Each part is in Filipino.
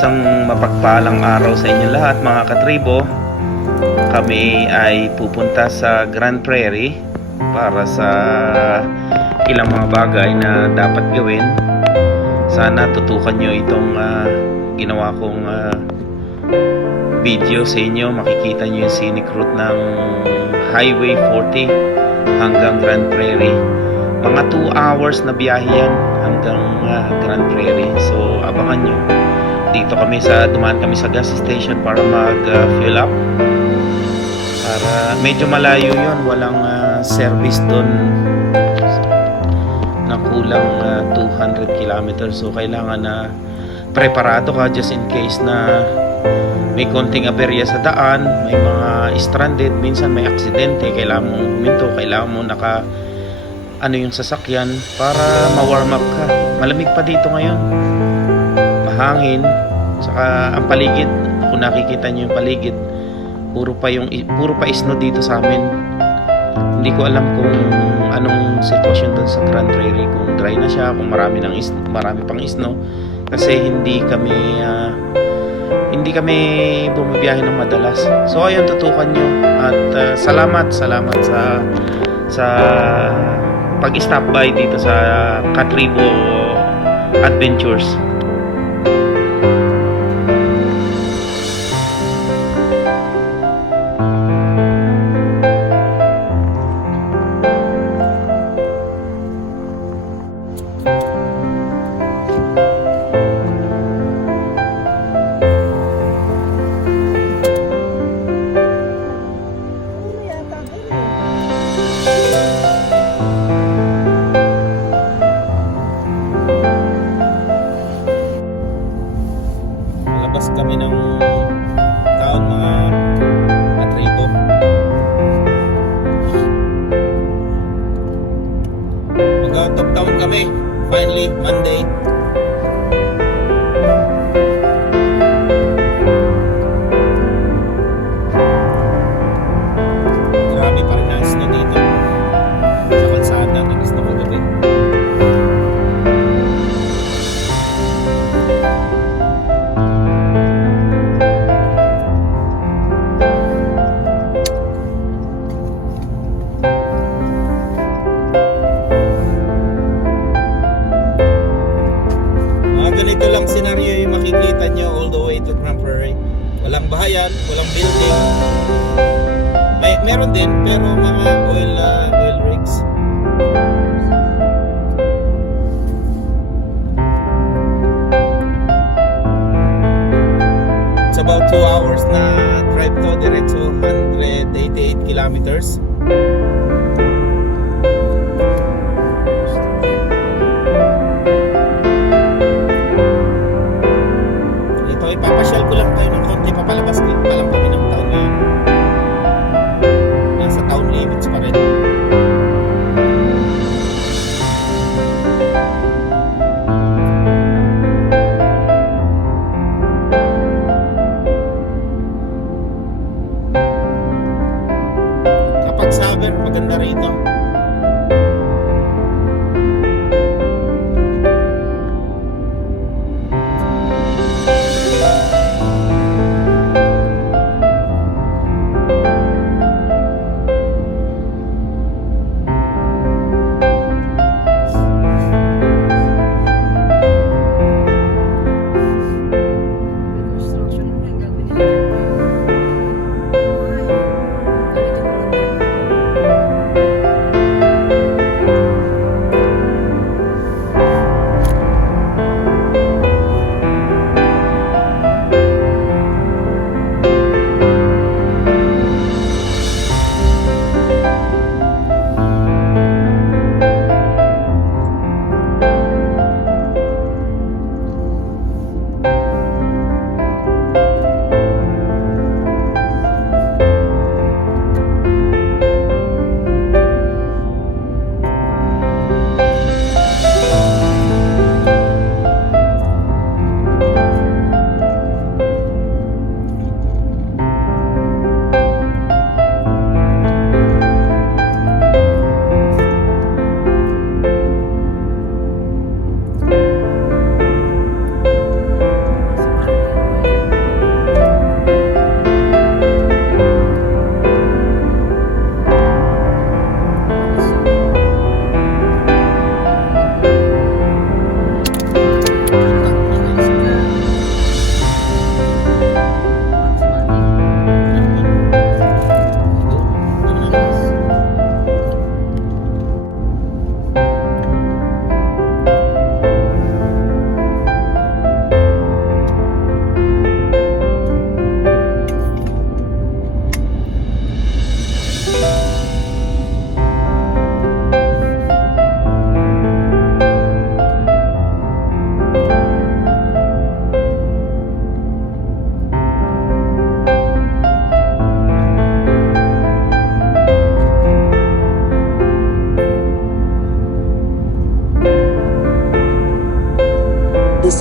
Isang mapagpalang araw sa inyo lahat mga katribo. Kami ay pupunta sa Grand Prairie para sa ilang mga bagay na dapat gawin. Sana tutukan nyo itong ginawa kong video sa inyo. Makikita nyo yung scenic route ng Highway 40 hanggang Grand Prairie. Mga 2 hours na biyahe yan hanggang Grand Prairie. So abangan nyo. Dito dumaan kami sa gas station para mag-fuel up. Para medyo malayo yon, walang service doon na kulang 200 kilometers. So kailangan na preparado ka just in case na may konting aberya sa daan, may mga stranded, minsan may aksidente, kailangan mong huminto, kailangan mo yung sasakyan para ma-warm up ka. Malamig pa dito ngayon, mahangin, saka ang paligid, kung nakikita nyo yung paligid, puro pa snow dito sa amin. Hindi ko alam kung anong sitwasyon doon sa Grand Prairie, kung dry na siya, kung marami pang snow, kasi hindi kami bumibiyahe ng madalas. So ayun, tutukan nyo at salamat sa pag-stop by dito sa Katribo Adventures. Kami ng taon mga katribo. Mag-out of town kami finally Monday. Grabe pa rin ang snow dito sa kalsada. Nagis na kagabi. Ganito lang scenario yung makikita nyo all the way to Grand Prairie. Walang bahayan, walang building. Meron din, pero mga oil rigs. It's about 2 hours na drive to, diretso 188 kilometers. Ipapasyal ko lang tayo ng konti, papalabas pa lang kami ng town ngayon. Nasa town limits pa rin.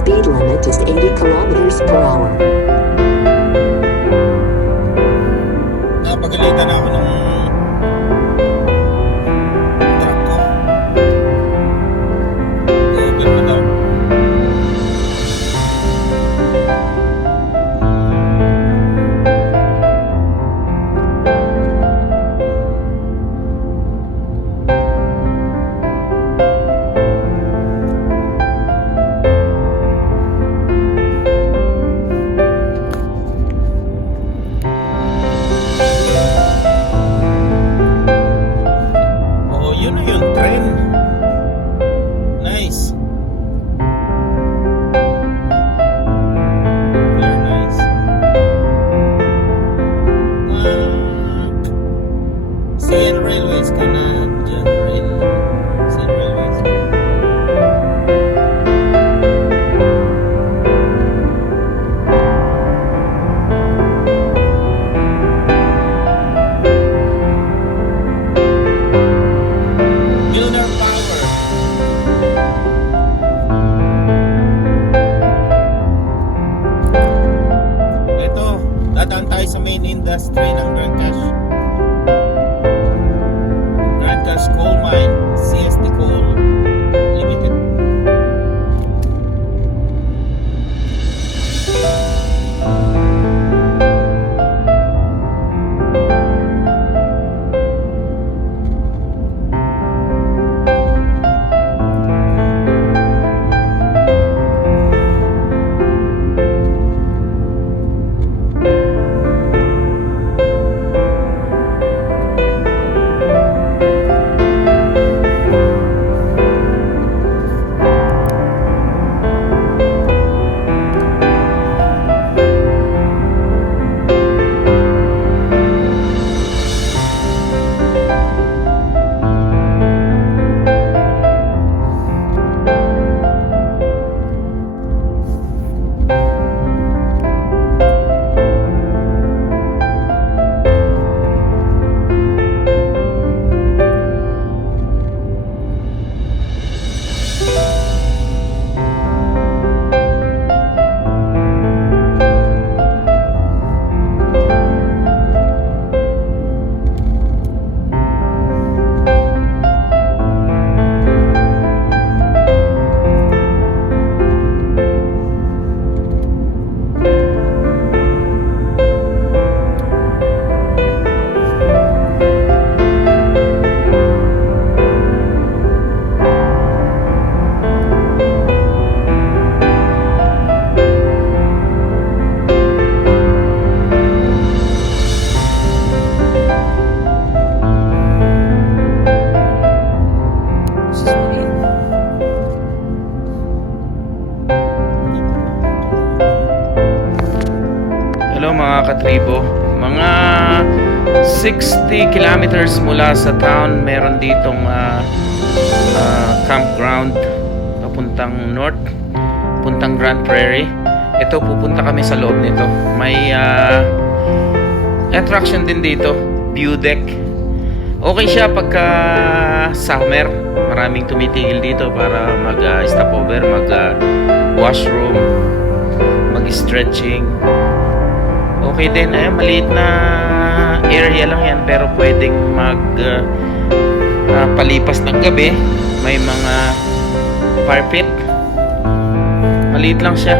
speed limit is 80 kilometers per hour. Napagalitan ako ng truck ko. Over na daw. Oh, yun na yung tren. Nice. Very nice. CN Railways ka na dyan. CN Railways. Milner Power. Ito, dadaan tayo sa main industry ng Grand Cache. Grand Cache Coal Mine, CST Coal Limited. Hello mga katribo, mga 60 kilometers mula sa town meron ditong campground papuntang north, puntang Grand Prairie. Ito, pupunta kami sa loob nito. May attraction din dito, view deck. Okay siya pagka summer, maraming tumitigil dito para mag stopover, mag washroom, mag stretching. Okay din, maliit na area lang yan pero pwedeng mag palipas ng gabi. May mga parapet, maliit lang siya,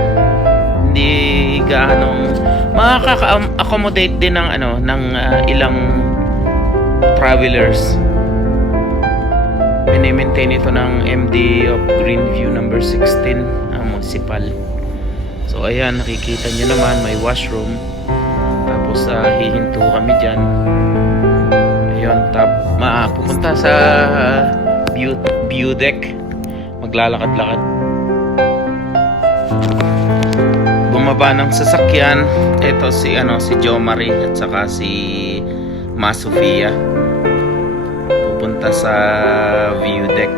hindi gaanong makaka-accommodate din ng ilang travelers. Mini-maintain ito ng MD of Greenview number 16, municipal. So ayan, nakikita nyo naman may washroom. Tapos hihinto kami dyan. Ayun, pupunta sa view deck. Maglalakad-lakad. Bumaba ng sasakyan. Ito si Jo Marie at saka si Ma Sofia. Pupunta sa view deck.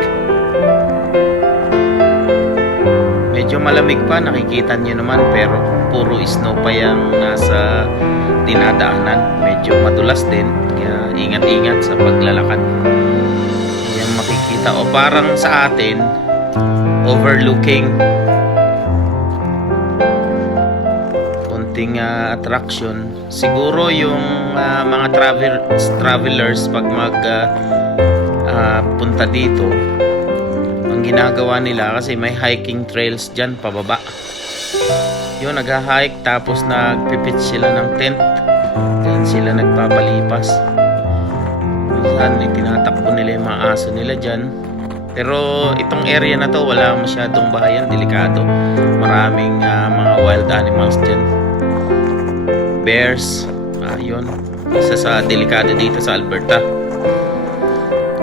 Medyo malamig pa, nakikita nyo naman, pero puro snow pa yung nasa dinadaanan. Medyo madulas din, kaya ingat-ingat sa paglalakad. Yan makikita, o parang sa atin overlooking pwedeng attraction. Siguro yung mga travelers pag punta dito, ang ginagawa nila kasi may hiking trails dyan pababa. Yun, nag-hike tapos nagpipitch sila ng tent. Diyan sila nagpapalipas. Minsan tinatakbo nila yung mga aso nila dyan. Pero itong area na to wala masyadong bahayan, delikado. Maraming mga wild animals dyan. Bears, yun. Isa sa delikado dito sa Alberta.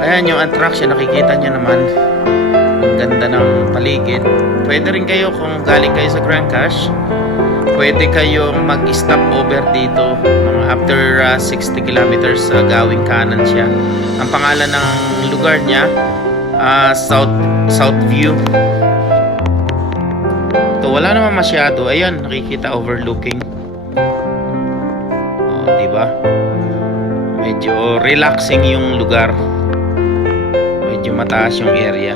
Ayan yung attraction, nakikita nyo naman. Ang ganda ng paligid. Pwede rin kayo kung galing kayo sa Grand Cache, pwede kayong mag-stop over dito. Mga after 60 kilometers, gawing kanan siya. Ang pangalan ng lugar niya, South View. To wala naman masyado. Ayan, nakikita overlooking. Diba? Medyo relaxing yung lugar. Medyo mataas yung area.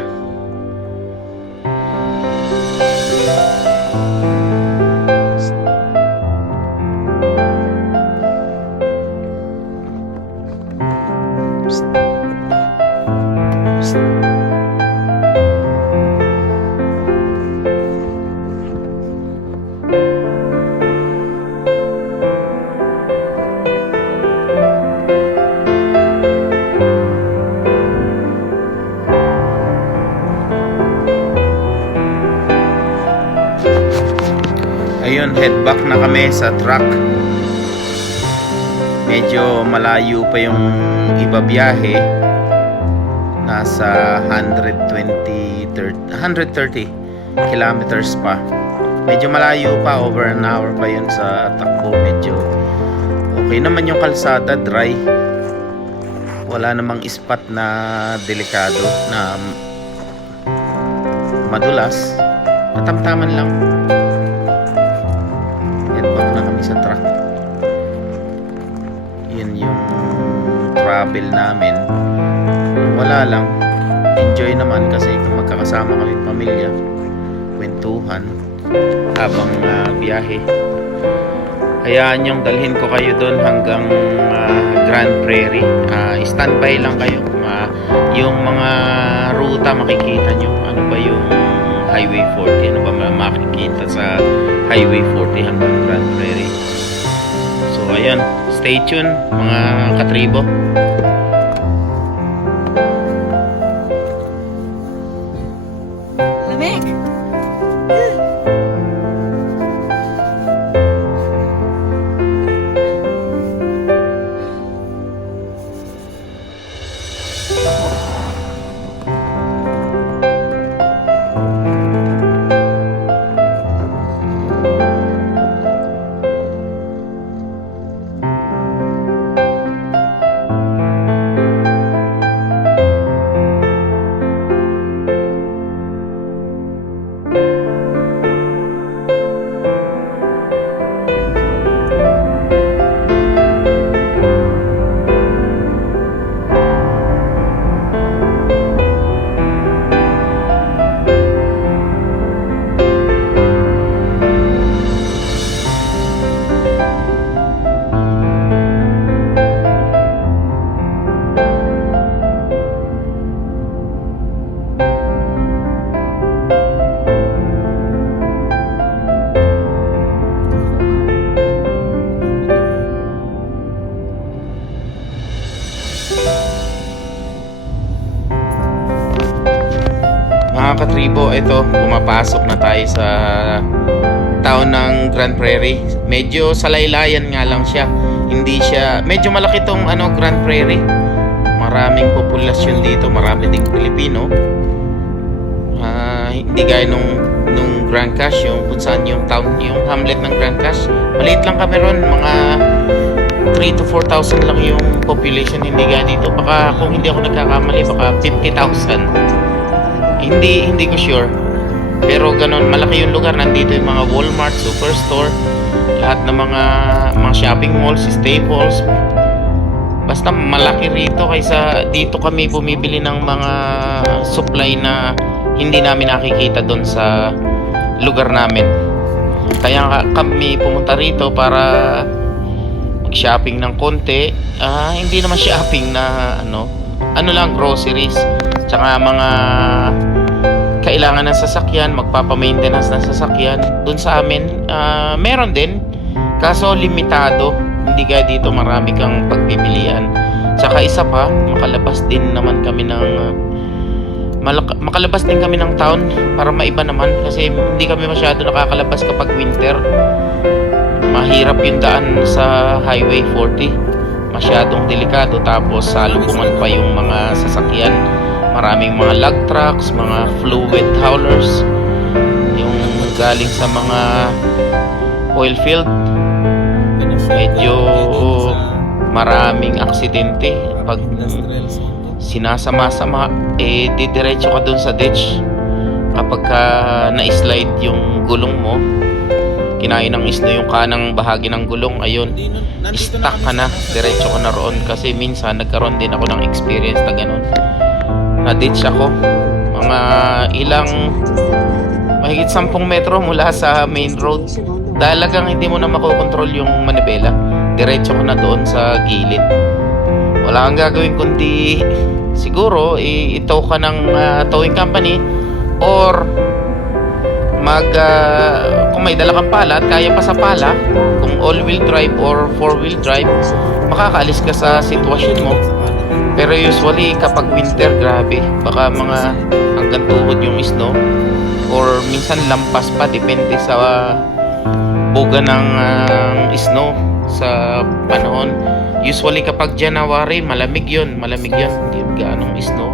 Ayun, head back na kami sa truck. Medyo malayo pa yung iba biyahe. Nasa 130 kilometers pa. Medyo malayo pa, over an hour pa yun sa takbo. Medyo okay naman yung kalsada, dry. Wala namang spot na delikado na madulas. Katamtaman lang. Headback na kami sa truck. Yun yung travel namin. Wala lang, enjoy naman kasi kung magkakasama kami pamilya, kwentuhan habang biyahe. Hayaan yung dalhin ko kayo doon hanggang Grand Prairie. Standby lang kayo. Yung mga ruta makikita nyo. Ano ba yung Highway 40? Ano ba makikita sa Highway 40 hanggang Grand Prairie? So ayan, stay tuned mga katribo. Lamig! Mga katribo, ito, pumapasok na tayo sa town ng Grand Prairie. Medyo salaylayan nga lang siya. Hindi siya, medyo malaki tong Grand Prairie. Maraming populasyon dito, marami ding Pilipino. Hindi gaya nung Grand Cache, yung kung saan yung town, yung hamlet ng Grand Cache. Maliit lang kami ron, mga 3 to 4,000 lang yung population. Hindi gaya dito, baka kung hindi ako nagkakamali, baka 50,000. Hindi ko sure. Pero ganun, malaki yung lugar. Nandito yung mga Walmart, Superstore, lahat ng mga shopping malls, Staples. Basta malaki rito kaysa dito kami bumibili ng mga supply na hindi namin nakikita doon sa lugar namin. Kaya kami pumunta rito para mag-shopping ng konti. Hindi naman shopping na ano lang, groceries, tsaka mga kailangan ng sasakyan, magpapa-maintenance ng sasakyan. Doon sa amin, meron din, kaso limitado. Hindi kaya dito marami kang pagpipilian. Tsaka isa pa, makalabas din kami ng town para maiba naman, kasi hindi kami masyado nakakalabas kapag winter. Mahirap yung daan sa Highway 40. Masyadong delikado, tapos salubungan pa yung mga sasakyan. Maraming mga lug trucks, mga fluid haulers, yung galing sa mga oil field. Medyo maraming aksidente pag sinasama-sama, didiretso ka dun sa ditch. Kapag na-slide yung gulong mo, kinain ng isno yung kanang bahagi ng gulong, ayun, stuck ka na, diretso ka na roon. Kasi minsan nagkaroon din ako ng experience na ganun, na-ditch ako mga mahigit 10 metro mula sa main road. Talagang hindi mo na makokontrol yung manibela, diretso ka na doon sa gilid. Wala kang gagawin kundi siguro itow ka ng towing company, or kung may dala kang pala at kaya pa sa pala, kung all-wheel drive or four-wheel drive, makakaalis ka sa sitwasyon mo. Pero usually kapag winter, grabe, baka mga hanggang tuhod yung snow, or minsan lampas pa, depende sa buga ng snow sa panahon. Usually kapag January, malamig yun, hindi gaanong snow.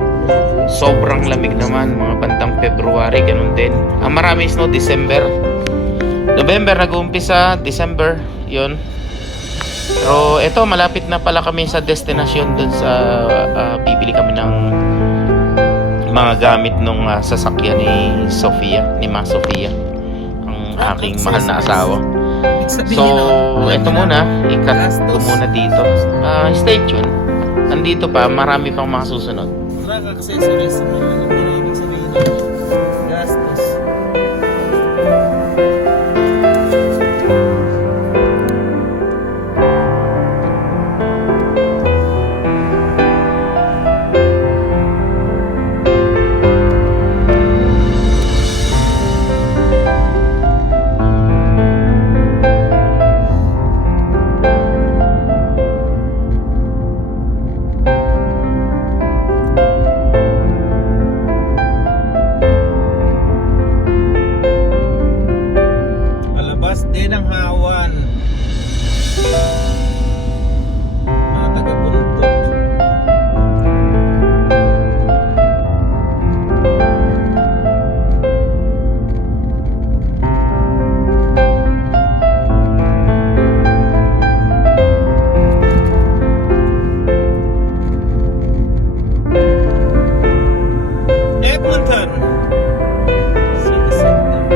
Sobrang lamig naman mga bandang February, ganun din. Ang maraming snow December, November nag-uumpisa, December yun. Pero eto, malapit na pala kami sa destinasyon. Dun sa bibili kami ng mga gamit nung sasakyan ni Sofia, ni Ma Sofia, ang aking mahal na asawa. So eto muna, ikat ko muna dito. Stay tuned, nandito pa, marami pang mga susunod. Accessories mo lang ang ibig sabihin ng gastos. Din ang hawan, mga taga-bundok. Edmonton City Center.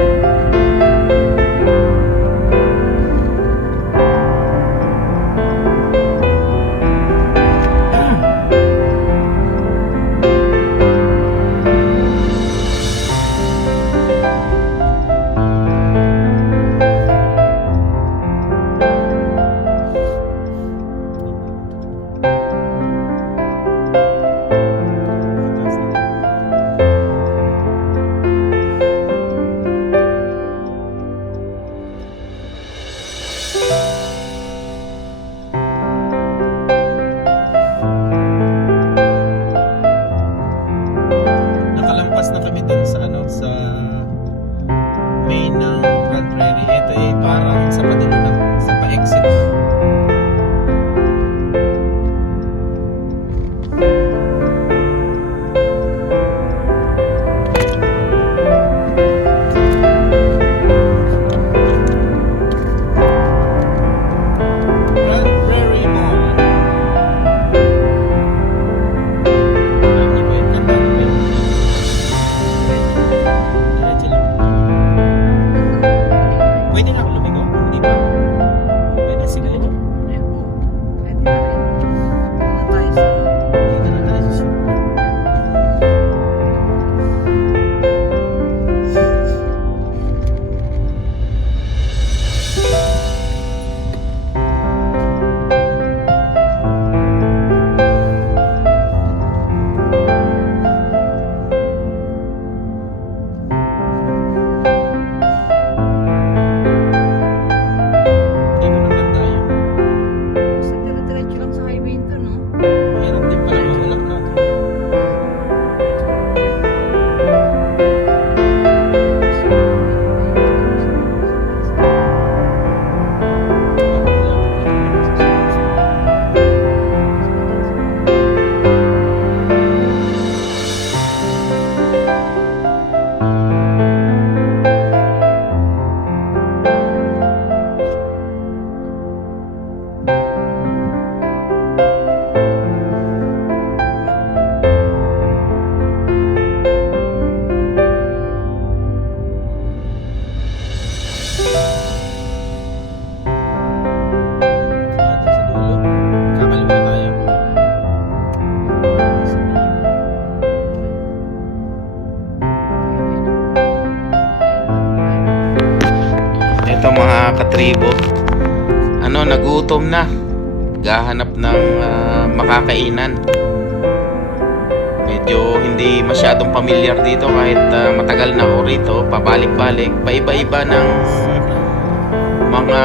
Sa dulo. Kakaliwa tayo. Ito mga katribo, nagutom na, gahanap ng makakainan. Medyo hindi masyadong pamilyar dito kahit matagal na ako rito, pabalik-balik, paiba-iba ng mga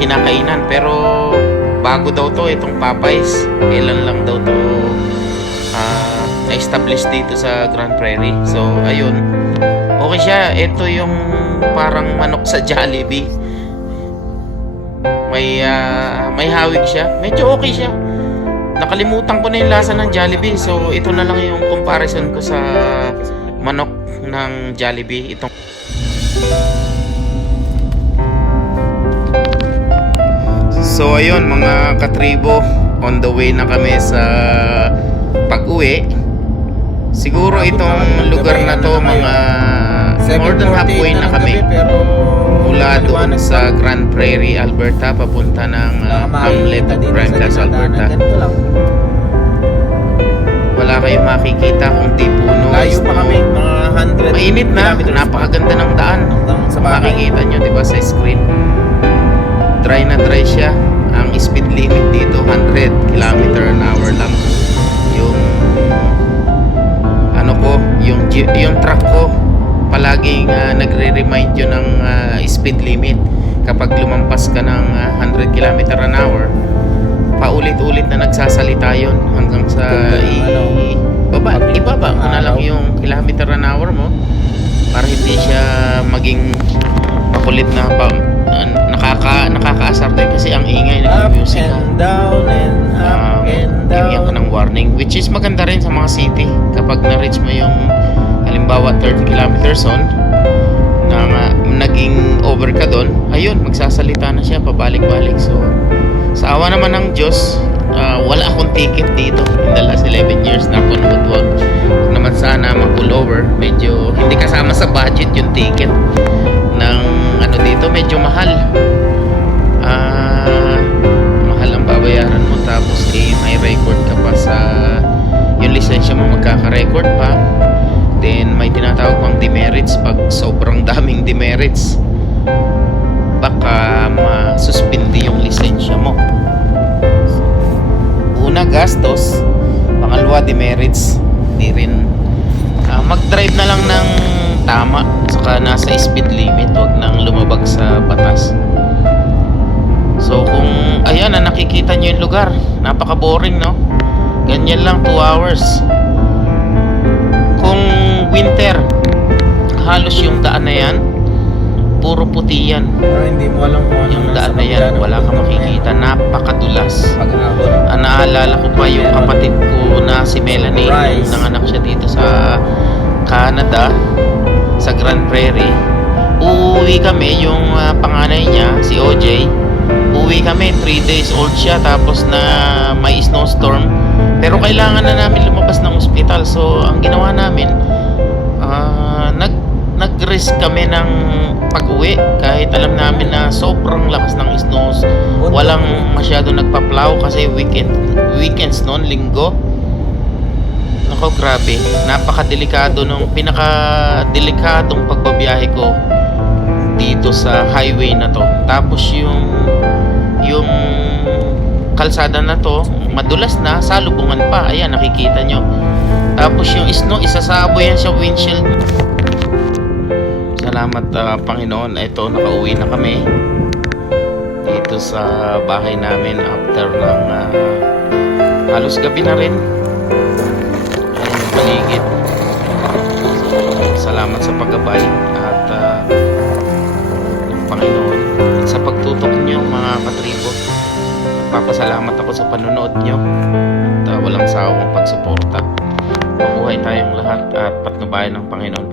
kinakainan, pero bago daw to itong Popeyes, kailan lang daw to na-establish dito sa Grand Prairie. So ayun, okay siya. Ito yung parang manok sa Jollibee. May hawig siya. Medyo okay siya. Nakalimutan ko na yung lasa ng Jollibee. So ito na lang yung comparison ko sa manok ng Jollibee. Itong So ayun mga katribo, on the way na kami sa pag-uwi. Siguro itong lugar na to mga more than halfway na kami mula doon sa Grand Prairie, Alberta, papunta ng Hamlet of Branca's, Alberta. Wala kayong makikita kung di puno. Layo pa kami, mga 100 Mainit na, kilometers. napakaganda ng daan. Sa bahay. Makikita nyo diba sa screen, dry na dry siya. Ang speed limit dito 100 km/h lang. Yung yung truck ko palaging nagre-remind yun ng speed limit kapag lumampas ka ng 100 km/h. Paulit-ulit na nagsasalita yun hanggang sa ibaba mo na lang yung km/h mo para hindi siya maging makulit na nakakaasar din kasi ang ingay ng Up music. and down and up and Bibigyan ka down. ng warning, which is maganda rin sa mga city kapag na-reach mo yung halimbawa 30 kilometers on na naging over ka doon, ayun, magsasalita na siya pabalik-balik. So sa awa naman ng Diyos, wala akong ticket dito in the last 11 years na wag naman sana ma-pull over. Medyo hindi kasama sa budget yung ticket ng dito, medyo mahal. Mahal ang babayaran mo, tapos may record ka pa sa yung lisensya mo, magkaka-record pa. Then may tinatawag pang demerits. Pag sobrang daming demerits, baka masuspindi yung lisensya mo. Una, gastos. Pangalawa, demerits. Di rin mag-drive na lang ng tama, saka nasa speed limit, wag nang lumabag sa batas. So kung ayan na nakikita nyo yung lugar, napaka-boring, no? Ganyan lang, 2 hours. Kung winter, halos yung daan na yan puro puti yan. Pero hindi mo alam kung ano Yung nasa daan na yan, kabila ng wala kang bundok na yan. makikita, napakadulas. Pag-ahon. Naalala ko pa yung kapatid ko na si Melanie, Rice. nung nanganak siya dito sa Canada, sa Grand Prairie. Uuwi kami, yung panganay niya, si OJ. Uuwi kami, 3 days old siya, tapos na may snowstorm. Pero kailangan na namin lumabas ng ospital. So, ang ginawa namin, nag-risk kami ng pag-uwi kahit alam namin na sobrang lakas ng snows. Walang masyado nagpa-plow kasi weekends noon, linggo. Nako, grabe. Napakadelikado nung pinakadelikadong pagbabiyahe ko dito sa highway na to. Tapos yung kalsada na to, madulas na, salubungan pa. Ayan, nakikita nyo. Tapos yung snow, isasabo yan sa windshield. Salamat Panginoon. Ito, nakauwi na kami dito sa bahay namin after ng halos gabi na rin. Ayan yung paligid. So, salamat sa paggabay at ng Panginoon at sa pagtutok nyo, mga katribo. Nagpapasalamat ako sa panonood nyo at walang sawang pagsuporta. Mabuhay tayong lahat at patnubayan ng Panginoon.